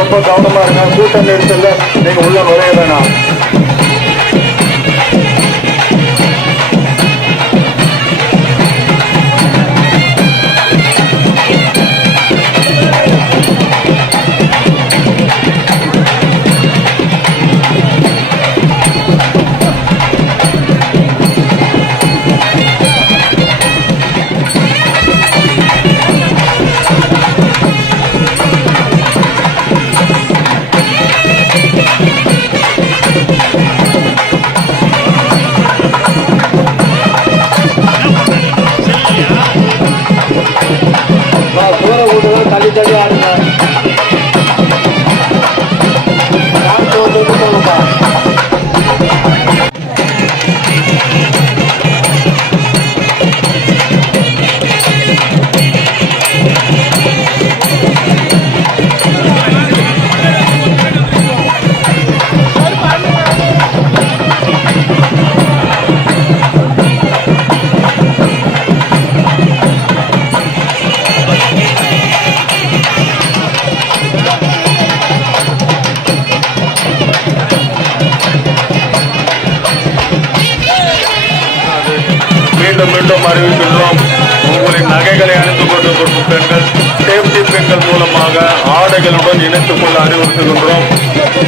ரொம்ப கவனமா இருங்க. கூட்ட நெரிசல்ல நீங்க உள்ள நுழைய வேணாம் பெண்கள் சேஃப்டி பெண்கள் மூலமாக ஆடைகளுடன் இணைத்துக் கொள்ள அறிவுறுத்துகின்றோம்.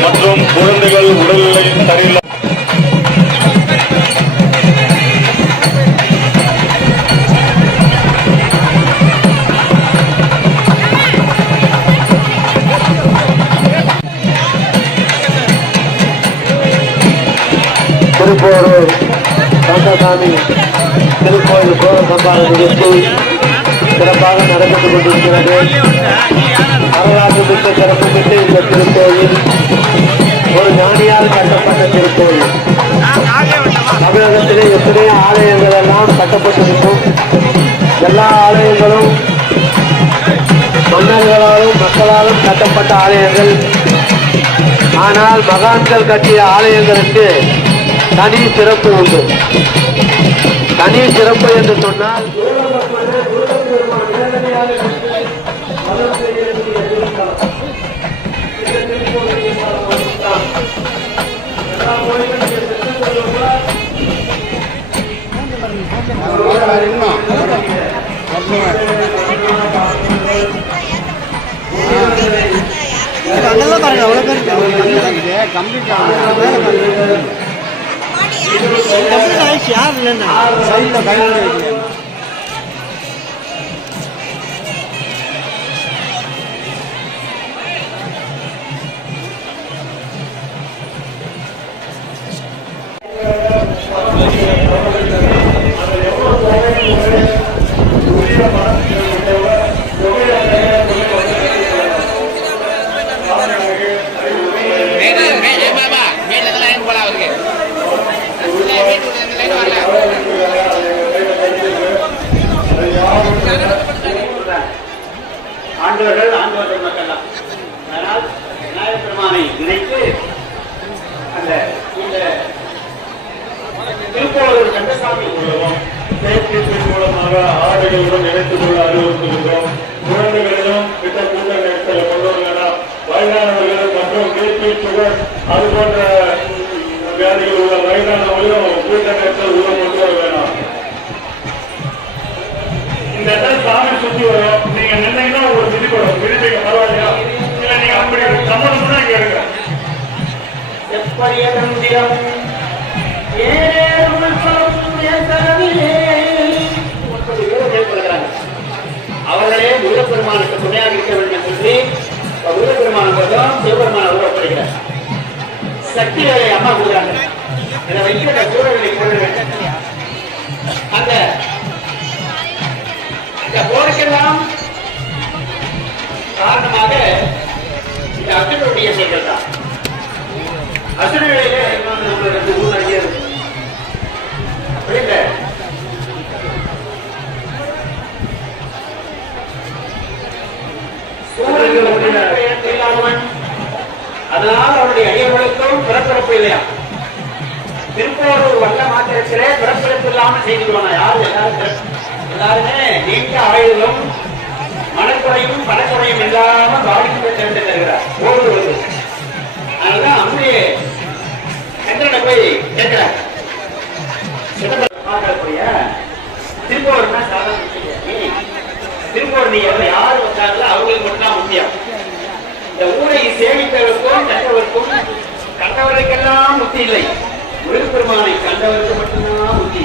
மற்றும் குழந்தைகள் உடல்நிலை சரியில்லை. திருப்போரூர் கந்தசாமி திருக்கோயில் கோர சம்பாத சிறப்பாக நடந்து கொண்டிருக்கிறது. வரலாற்று மிக்க சிறப்பு மிக்க இந்த திருக்கோயில். ஒரு ஞானியால் கட்டப்பட்ட திருக்கோயில். தமிழகத்திலே எத்தனையோ ஆலயங்கள் எல்லாம் கட்டப்பட்டிருக்கும். எல்லா ஆலயங்களும் மன்னர்களாலும் மக்களாலும் கட்டப்பட்ட ஆலயங்கள். ஆனால் மகான்கள் கட்டிய ஆலயங்களுக்கு தனி சிறப்பு உண்டு. தனி சிறப்பு என்று சொன்னால் அங்கெல்லாம் பாருங்க அவ்வளோ பேர் கம்ப்ளீட் கம்ப்ளீட் ஆயிடுச்சு யார் இல்லைன்னா? சைடில் கையில் ஆடைகளுடன் இணைத்துக் கொள்ள அறிவுறுத்துகின்றோம். குழந்தைகளிலும் கிட்ட கூட்ட நேரத்தில் கொண்டு வர வயதானவர்கள் மற்றும் கேபி சுகர் அது போன்ற வியாதிகள் உள்ள வயதானவர்களும் கூட்ட நேரத்தில் உள்ள கொண்டு வர வேணாம் இந்த இடத்துல சாமி சுத்தி வரும். நீங்க நின்னீங்கன்னா ஒரு மிதிப்படும் மிதிப்பீங்க பரவாயில்லையா? இல்ல நீங்க அப்படி சம்மந்தம்னா இங்க இருக்க எப்படியதந்திரம் ஏறும் முப்பது அவர்களே முருகப்பெருமானுக்கு துணையாக இருக்க வேண்டும் என்று சொல்லி முருகப்பெருமான் பதம் சிவபெருமான் உருவப்படுகிறார் சக்தி வேலை அம்மா கொடுக்குறாங்க. இதை வைக்கிற சூழலை கொள்ளுங்கள் அந்த இந்த போருக்கெல்லாம் காரணமாக இந்த அசுரனுடைய செயல்கள் தான். அசுரர்களிலே நம்மளுக்கு ஊர் அங்கே இருக்கு. அதனால் அவருடைய அடியவர்களுக்கும் பிறப்பிறப்பு இல்லையா? திருப்போரூர் வல்ல மாத்திரத்திலே பிறப்பிறப்பு இல்லாமல் செய்துடுவானா யாரு? எல்லாரும். எல்லாருமே நீண்ட ஆயுதலும் மனக்குறையும் பணக்குறையும் இல்லாமல் பாதிக்கப்பட்டு திரண்டு தருகிறார். ஓடுவது அதனாலதான் அப்படியே சந்திரனை போய் கேட்கிறார். பார்க்கக்கூடிய திருப்பூர்னா சாதாரண திருப்பூர் நீ எவ்வளவு யாரு வந்தாங்களோ அவங்களுக்கு மட்டும்தான் முக்கியம். இந்த ஊரை சேமித்தவருக்கும் கற்றவருக்கும் கண்டவர்களுக்கெல்லாம் முத்தி இல்லை. முருகப்பெருமானை கண்டவருக்கு மட்டும்தான் முத்தி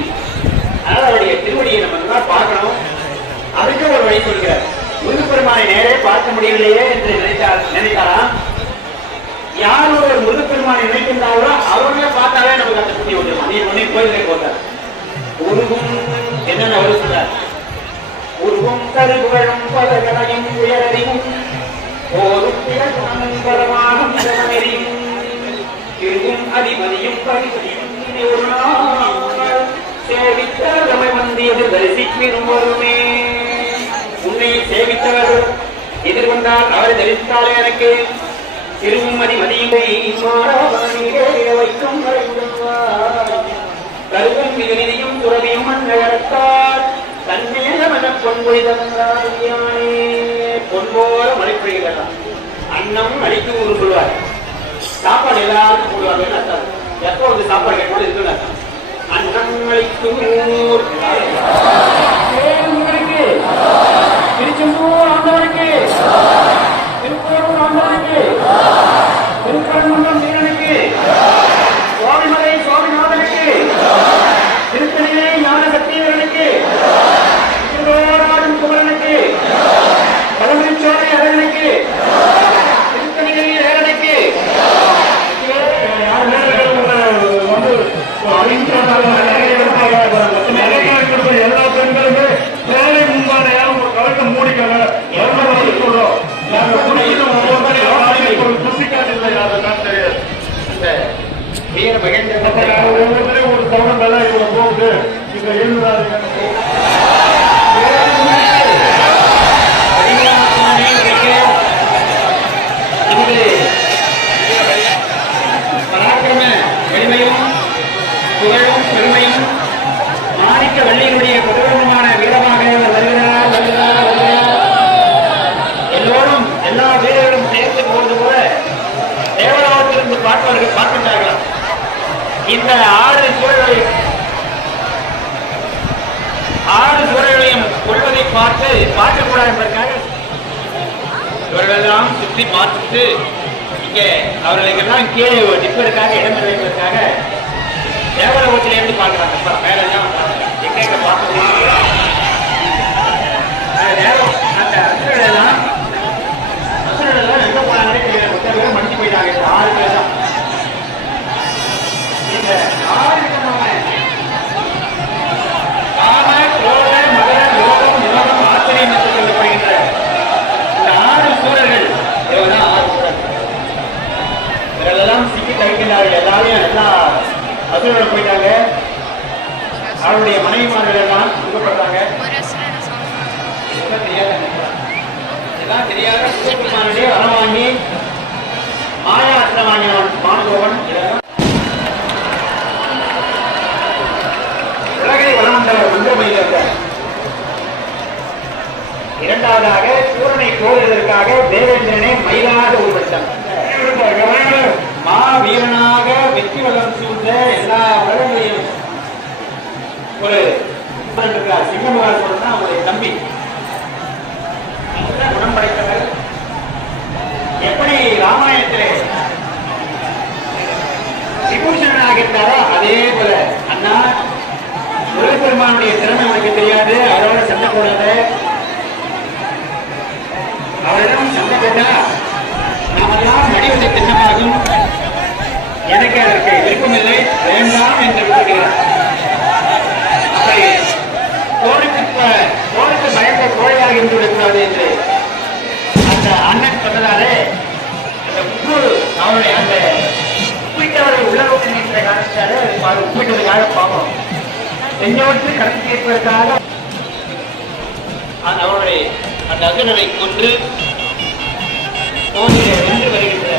அதனால அவருடைய திருவடியை நம்ம நல்லா பார்க்கணும். அதுக்கு ஒரு வழி சொல்கிறார். முருகப்பெருமானை நேரே பார்க்க முடியலையே என்று நினைத்தார் நினைத்தாராம். யார் ஒருவர் முருகப்பெருமானை நினைக்கின்றாரோ அவர்களே பார்த்தாலே நமக்கு அந்த புத்தி வந்துடும். நீ உன்னை கோயிலுக்கு போட்டார். உருகும் என்னென்ன அவர் சொல்றார்? உருவம் கருபுகழும் பதகளையும் உயரறியும். போரும் பிறகும் பரமானும் திருவும் அதிபதியும் பரிபதியும் இனி ஒரு நாள் சேவித்தவரை வந்தியது தரிசிப்பினும் வருமே. உன்னை சேவித்தவர் எதிர்கொண்டால் அவரை தரிசித்தாலே எனக்கு. திருவும் அதிமதியை மாறாவணியே வைக்கும் தன்மேலமன பொன்போல மழை பெய்கிறதா அன்னம் அடிக்கு ஊரு சொல்வார் சாப்பாடு எல்லாருக்கும் போடுவாங்கன்னு அர்த்தம்? எப்போ வந்து சாப்பாடு கேட்பாலும் இருக்குன்னு அர்த்தம். அன்னம் அளிக்கும் ஊர். உங்களுக்கு திருச்செந்தூர் ஆண்டவருக்கு ஆண்டவருக்கு திருப்பரங்குன்றம் வீரனுக்கு சுவாமிமலை சுவாமிநாதனுக்கு திருத்தணியை ஞான சக்தியவர்களுக்கு திருவாராடும் குமரனுக்கு பழமுதிர்ச்சோலை அரசனுக்கு திருத்தணியை ஏழனுக்கு யார் நேரங்கள் வந்து எல்லா பெண்களுமே வேலை முன்பான யாரும் ஒரு கலக்க மூடிக்கல எவ்வளவு வந்து சொல்றோம் நாங்க குடிக்கணும் ஒவ்வொரு புசிக்காது இல்லை அதெல்லாம் தெரியாது இந்த வீர மகேந்திர ஒரு சவுண்ட் எல்லாம் இவ்வளவு போகுது இதை எழுதாதீங்க இந்த ஆறு சூழலை ஆறு சூழலையும் கொள்வதை பார்த்து பார்க்கக்கூடாது என்பதற்காக இவர்களெல்லாம் சுற்றி பார்த்துட்டு இங்கே அவர்களுக்கெல்லாம் கீழே நிற்பதற்காக இடம் வைப்பதற்காக தேவலோகத்திலே இருந்து பார்க்கிறாங்க. அப்பா, மேல எங்க பார்க்க முடியும் அந்த தேவ- அந்த எல்லாம் எங்க போனாங்கன்னே தெரியல போயிட்டாங்க ஆறு பேர் தான் இந்த ஆறு சிக்கி எல்லா போயிட்டாங்க அவருடைய மனைவிமார்கள் எல்லாம் துன்பப்படுறாங்க எல்லாம் தெரியாத நினைக்கிறாங்க. தெரியாத வரம் வாங்கி மாயா அஸ்திரம் வாங்கினவன் மாணவன் இதெல்லாம் இரண்டாவதாக சூரனை கோருவதற்காக தேவேந்திரனை மயிலாக உருவெடுத்தார். மா வீரனாக வெற்றி வளம் சூழ்ந்த எல்லா வளங்களையும் ஒரு இருக்கிறார் சிங்கமுகார் சொல்றா அவருடைய தம்பி. நல்ல குணம் படைத்தவர் எப்படி ராமாயணத்திலே விபூஷணனாக ஆகிட்டாரோ அதே போல அண்ணா முருகப்பெருமானுடைய திறமை உனக்கு தெரியாது. அதோட சண்டை போடாத. எல்லாம் நடிவதை திண்ணமாகும் எனக்கு அதற்கு விருப்பமில்லை. வேண்டாம் என்று விட்டுகிறார் அப்படி போருக்கு பயந்த கோழையாக இருந்து விடக்கூடாது என்று அந்த அண்ணன் சொன்னதாலே அந்த உப்பு அவருடைய அந்த உப்பிட்டவரை உள்ளவர்கள் நின்ற காரணத்தாலே அவர் உப்பிட்டதுக்காக பாவம். செஞ்சவற்றை கடன் கேட்பதற்காக அந்த அவருடைய அந்த அசுரனை கொன்று போரிலே வென்று வருகின்ற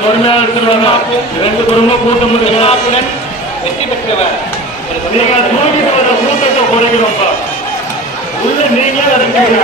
பொறுமையா ரெண்டு கூட்டம் வெற்றி பெற்றவர் கூட்டத்தை உள்ள நீங்களே இருக்கீங்க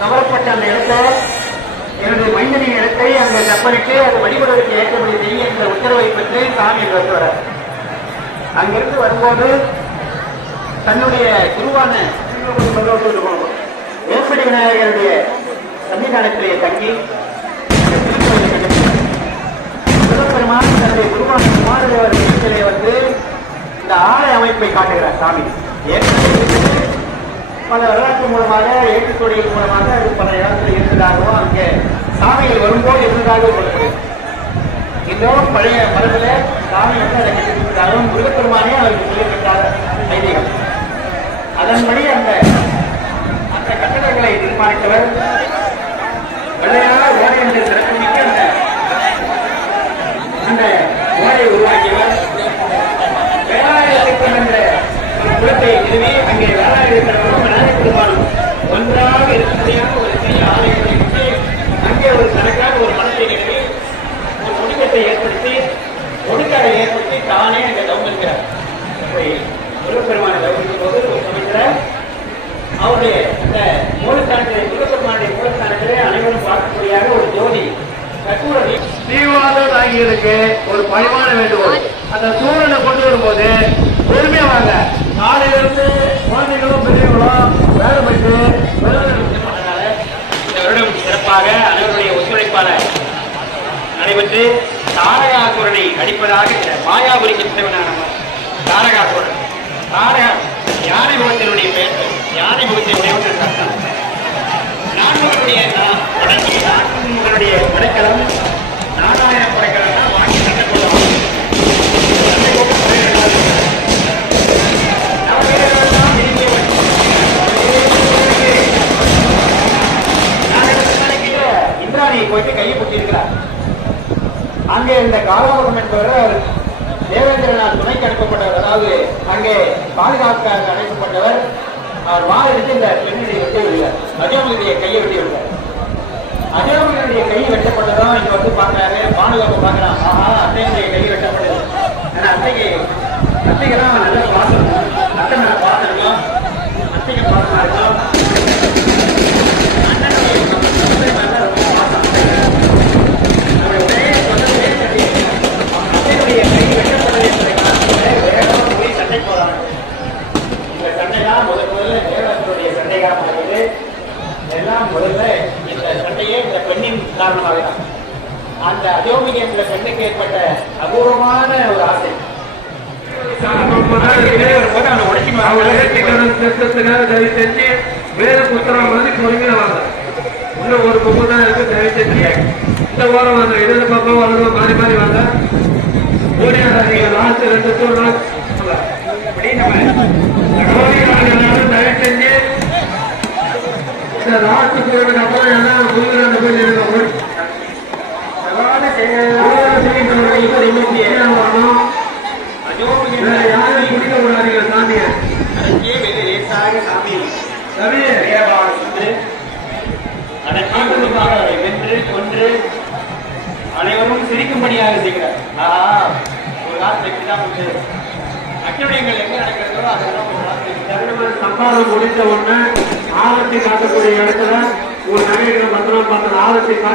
கவரப்பட்ட அந்த இடத்தை எனது மைந்தனின் இடத்தை அந்த கப்பலுக்கு அது வழிபடுவதற்கு ஏற்றபடி செய்ய என்ற உத்தரவை பெற்று சாமி வந்து வரார். அங்கிருந்து வரும்போது தன்னுடைய குருவான வேப்படி விநாயகருடைய சன்னிதானத்திலே தங்கி அந்த தன்னுடைய குருவான குமாரதேவர் வீட்டிலே வந்து இந்த ஆலை அமைப்பை காட்டுகிறார் சாமி. ஏற்கனவே பல வரலாற்று மூலமாக ஏற்றுத்தொழில் மூலமாக அது பல இடத்துல இருந்ததாகவும் அங்கே சாமிகள் வரும்போது இருந்ததாக சொல்லப்படுகிறது. இன்னும் பழைய மரபில் சாமி வந்து அதை கட்டிருந்தாலும் முருகப்பெருமானே அவருக்கு சொல்லியிருக்கார் ஐதீகம். அதன்படி அந்த அந்த கட்டடங்களை தீர்மானித்தவர் வெள்ளையான ஓடை என்று சிறப்புமிக்க அந்த அந்த ஓடை உருவாக்கியவர். வேளாண் திட்டம் என்ற குலத்தை நிறுவி அங்கே வேளாண் இருக்கிறவர் பெருமானும் ஒன்றாக இருக்கும்படியாக ஒரு சிறிய ஆலயத்தை கட்டி அங்கே ஒரு தனக்காக ஒரு மனத்தை நிறுவி ஒரு ஒடுக்கத்தை ஏற்படுத்தி ஒடுக்காடை ஏற்படுத்தி தானே அங்கே தவமிருக்கிறார் போய் முருகப்பெருமானை தவமிருக்கும் போது ஒரு சமயத்தில் அவருடைய இந்த மூலஸ்தானத்திலே முருகப்பெருமானுடைய மூலஸ்தானத்திலே அனைவரும் பார்க்கக்கூடியதாக ஒரு ஜோதி தீவிரவாதம் ஆகியதுக்கு ஒரு பணிவான வேண்டுகோள் அந்த சூழலை கொண்டு வரும்போது பொறுமையா வாங்க. நாளையிலிருந்து குழந்தைகளும் பெரியவங்களும் வேலை பெற்று இந்த வருடம் சிறப்பாக அனைவருடைய ஒத்துழைப்பால நடைபெற்று தாரகாசுரனை அடிப்பதாக இந்த மாயாபுரிக்கு தலைவனான தாரகாசுரன் தாரகா யானை முகத்தினுடைய பெயர் யானை முகத்தினுடைய ஒரு கஷ்டம் நான்முகனுடைய வடக்கு நான்முகனுடைய படைக்கலம் நாலாயிரம் படைக்கலம் போயிட்டு கையை பிடிச்சிருக்கிறார் அங்கே இந்த காலவகம் என்பவர் அவர் தேவேந்திரனால் துணைக்கு அனுப்பப்பட்டவர். அதாவது அங்கே பாதுகாப்புக்காக அனுப்பப்பட்டவர். அவர் வாள் இந்த பெண்ணினை வெட்டி விடுகிறார். அஜோமனுடைய கையை வெட்டி விடுகிறார். அஜோமனுடைய கை வெட்டப்பட்டதும் இங்க வந்து பாக்குறாரு பானுகாப்பு பாக்குறான் ஆஹா அத்தையினுடைய கை வெட்டப்பட்டது. ஏன்னா அத்தைக்கு அத்தைக்கெல்லாம் நல்ல பாசம் அத்தை மேல பாசம் இருக்கும் அத்தைக்கு பாசமா இருக்கும் அண்ணனுடைய அத்தை மேல ரொம்ப பாசம் நம்முடைய ஒரே சொந்தத்திலே சரி அத்தையுடைய கை வெட்டப்பட்டது என்பதை காரணத்திலே வேகமா போய் சண்டை போறாங்க இந்த சண்டை தான் முதல் முதல்ல தேவர்களுடைய சண்டையாக மாறியது எல்லாம் முதல்ல இந்த சண்டையே இந்த பெண்ணின் காரணமாக தான் அந்த என்ற பெண்ணுக்கு ஏற்பட்ட அபூர்வமான ஒரு ஆசை. வேத புத்தகம் மாதிரி பொறுமையா வாங்க இன்னும் ஒரு பொம்மை தான் இருக்கு தயவு செஞ்சு இந்த வாரம் வாங்க இடது பக்கம் வலது மாறி மாறி வாங்க ஓடியாடாதீங்க லாஸ்ட் ரெண்டு தூர் தயவு செஞ்சு இந்த லாஸ்ட்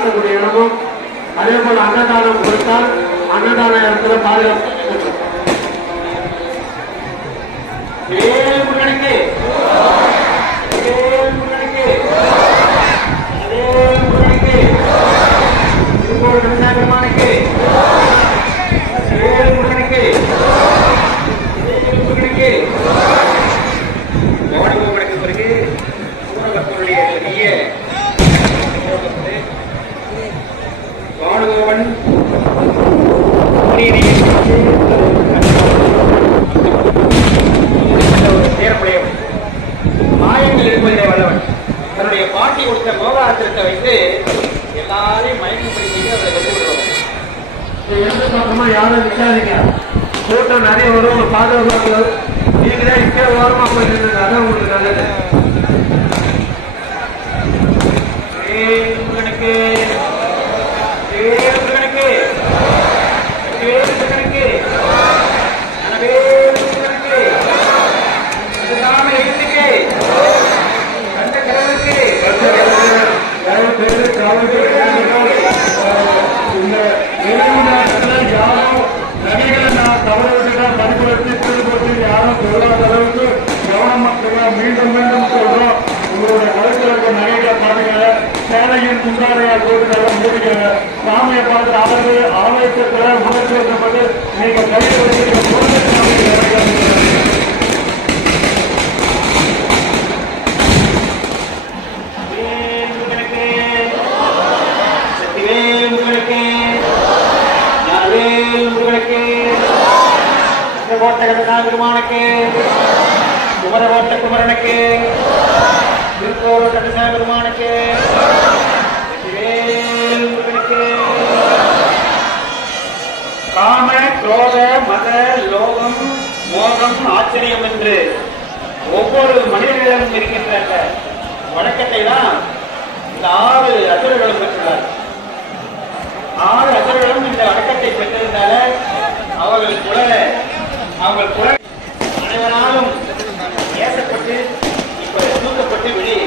ஆரத்தி இடமும் அதே போல அன்னதானம் கொடுத்தால் அன்னதான இடத்துல பாதுகாப்பு மீண்டும் மீண்டும் சொல்றோம் உங்களுடைய கருத்துல நகைகளை பாருங்க சேலையின் முன்னாடியா போட்டு நல்லா முடிக்கிறாங்க மாவட்டத்தில் அவர்களே ஆலயத்திற்குள்ள முயற்சி வைக்கப்பட்டு நீங்கள் கைது பெருமானுக்கு குமரகோட்ட குமரனுக்கு திருக்கோரோட்ட பெருமானுக்கு காம குரோத மத லோகம் மோகம் ஆச்சரியம் என்று ஒவ்வொரு மனிதர்களிடம் இருக்கின்ற வழக்கத்தை தான் இந்த ஆறு அசுரர்களும் பெற்றுள்ளார் ஆறு அசுரர்களும் இந்த வழக்கத்தை பெற்றிருந்தால அவர்கள் குழல அவர்கள் குழல் அனைவராலும் ஏசப்பட்டு இப்ப தூக்கப்பட்டு வெளியே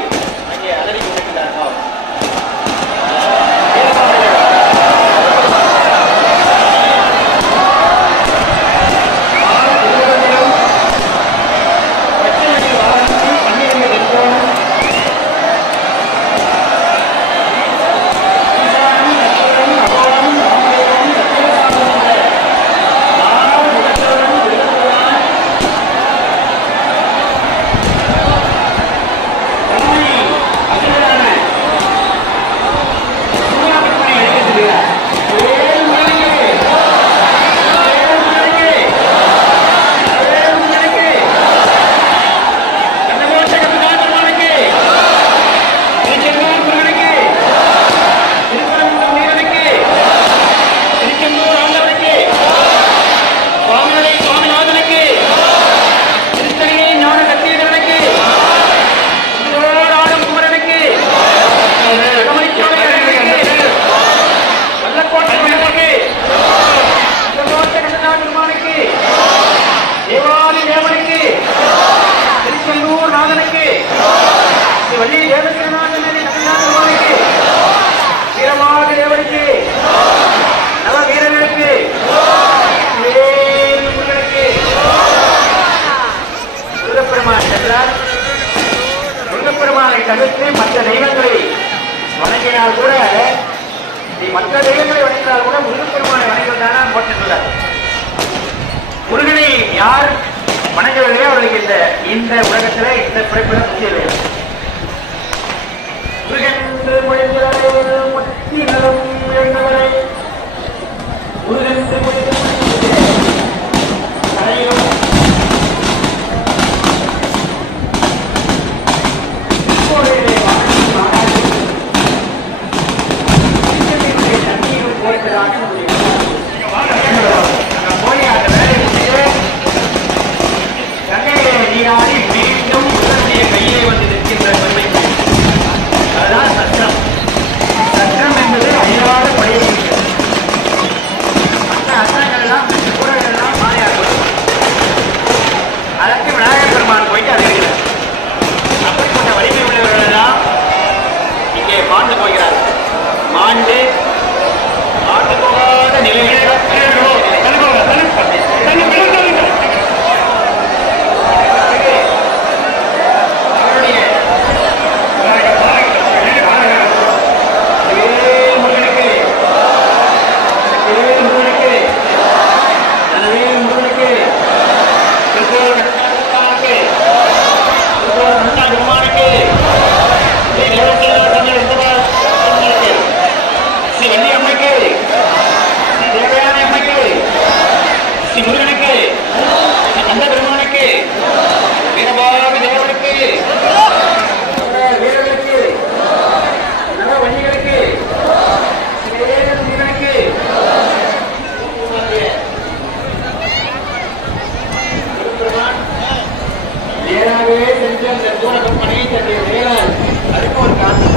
தானாகவே சென்று அந்த தூரகம் பணியை தன்னுடைய வேளாண் அதுக்கு ஒரு காரணம்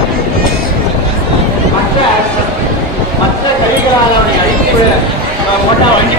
மற்ற மற்ற கைகளால் அவனை அழித்து விட போட்டா வண்டி